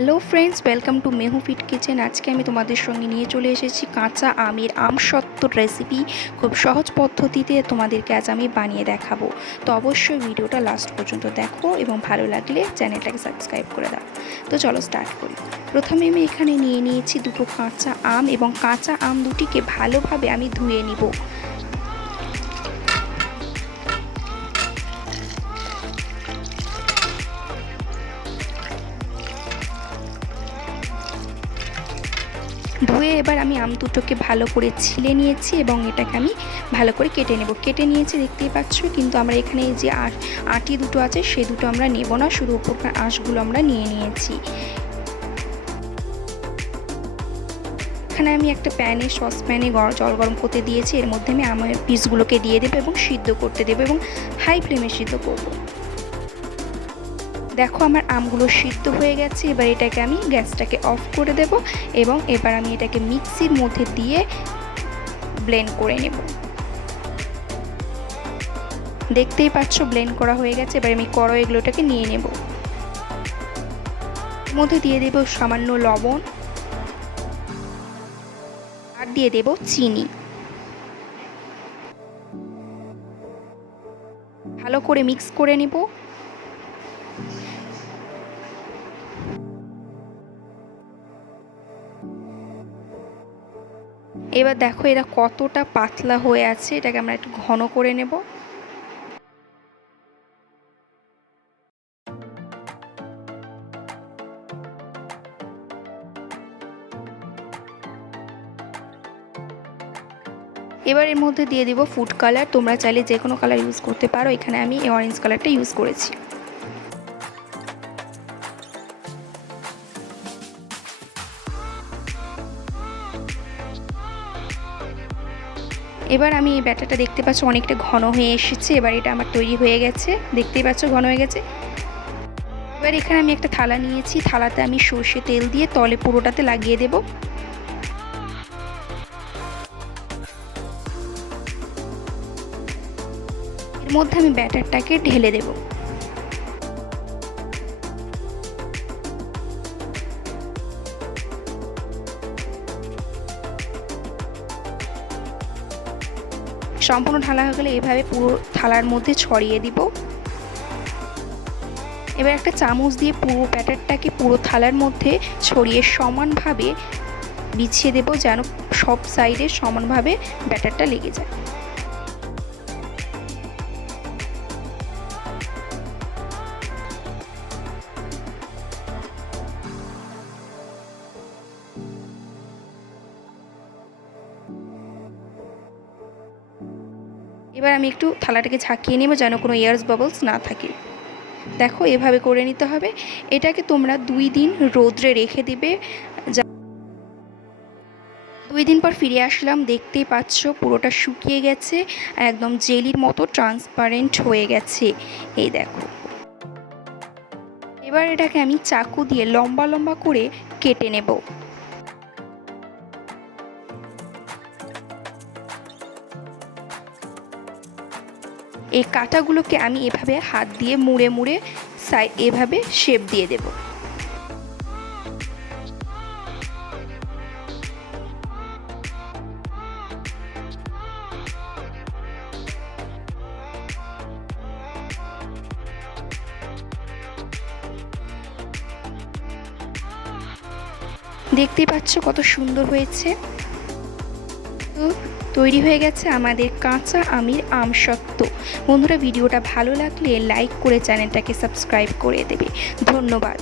Hello friends, welcome to মেহু fit kitchen. আজকে আমি তোমাদের সঙ্গে নিয়ে চলে এসেছি কাঁচা আমের আমসত্ত্বর রেসিপি। খুব সহজ পদ্ধতিতে তোমাদেরকে আজ আমি বানিয়ে দেখাবো। তো অবশ্যই ভিডিওটা লাস্ট পর্যন্ত দেখো এবং ভালো লাগলে চ্যানেলটাকে সাবস্ক্রাইব করে দাও। তো চলো স্টার্ট করি। প্রথমে আমি এখানে নিয়ে নিয়েছি দুটো কাঁচা আম এবং কাঁচা আম দুটিকে ভালোভাবে আমি ধুয়ে নিব। ধুয়ে এবার আমি আম দুটোকে ভালো করে ছিলে নিয়েছি এবং এটাকে আমি ভালো করে কেটে নেব। কেটে নিয়েছি দেখতেই পাচ্ছ, কিন্তু আমরা এখানে যে আটি দুটো আছে সেই দুটো আমরা নেব না, শুধু উপরকার আঁশগুলো আমরা নিয়ে নিয়েছি। এখানে আমি একটা সসপ্যানে জল গরম করতে দিয়েছি। এর মধ্যে আমি আমের পিসগুলোকে দিয়ে দেবো এবং সিদ্ধ করতে দেবো এবং হাই ফ্লেমে সিদ্ধ করবো। দেখো আমার আমগুলো সিদ্ধ হয়ে গেছে। এবার এটাকে আমি গ্যাসটাকে অফ করে দেব এবং এবার আমি এটাকে মিক্সির মধ্যে দিয়ে ব্লেন্ড করে নেব। দেখতেই পাচ্ছ ব্লেন্ড করা হয়ে গেছে। এবার আমি এগুলোটাকে নিয়ে নেব। এর মধ্যে দিয়ে দেব সামান্য লবণ আর দিয়ে দেব চিনি। ভালো করে মিক্স করে নেব। এবার দেখো এরা কতটা পাতলা হয়ে আছে, এটাকে আমরা একটু ঘন করে নেব। এবার এর মধ্যে দিয়ে দিব ফুড কালার। তোমরা চাইলে যে কোনো কালার ইউজ করতে পারো, এখানে আমি অরেঞ্জ কালারটা ইউজ করেছি। এবার আমি এই ব্যাটারটা দেখতে পাচ্ছ অনেকটা ঘন হয়ে এসেছে। এবার এটা আমার তৈরি হয়ে গেছে, দেখতেই পাচ্ছ ঘন হয়ে গেছে। এবার এখানে আমি একটা থালা নিয়েছি, থালাতে আমি সর্ষে তেল দিয়ে তলে পুরোটাতে লাগিয়ে দেব। এর মধ্যে আমি ব্যাটারটাকে ঢেলে দেব। সম্পূর্ণ ঢালা হয়ে গেলে এভাবে পুরো থালার মধ্যে ছড়িয়ে দিব। এবার একটা চামচ দিয়ে পুরো ব্যাটারটাকে পুরো থালার মধ্যে ছড়িয়ে সমানভাবে বিছিয়ে দেব, যেন সব সাইডে সমানভাবে ব্যাটারটা লেগে যায়। এবার আমি একটু থালাটাকে ঝাঁকিয়ে নেব যেন কোনো এয়ার বাবলস না থাকে। দেখো এভাবে করে নিতে হবে। এটাকে তোমরা 2 দিন রোদ্রে রেখে দিবে। 2 দিন পর ফিরে আসলাম, দেখতেই পাচ্ছ পুরোটা শুকিয়ে গেছে, একদম জেলির মতো ট্রান্সপারেন্ট হয়ে গেছে। এই দেখো। এবার এটাকে আমি চাকু দিয়ে লম্বা লম্বা করে কেটে নেব। এই কাটাগুলোকে আমি এভাবে হাত দিয়ে মুড়ে মুড়ে এভাবে শেপ দিয়ে দেব। দেখতেই পাচ্ছ কত সুন্দর হয়েছে। তো তৈরি হয়ে গেছে আমাদের কাঁচা আমের আমসত্ত্ব। বন্ধুরা, ভিডিওটা ভালো লাগলে লাইক করে চ্যানেলটাকে সাবস্ক্রাইব করে দেবে। ধন্যবাদ।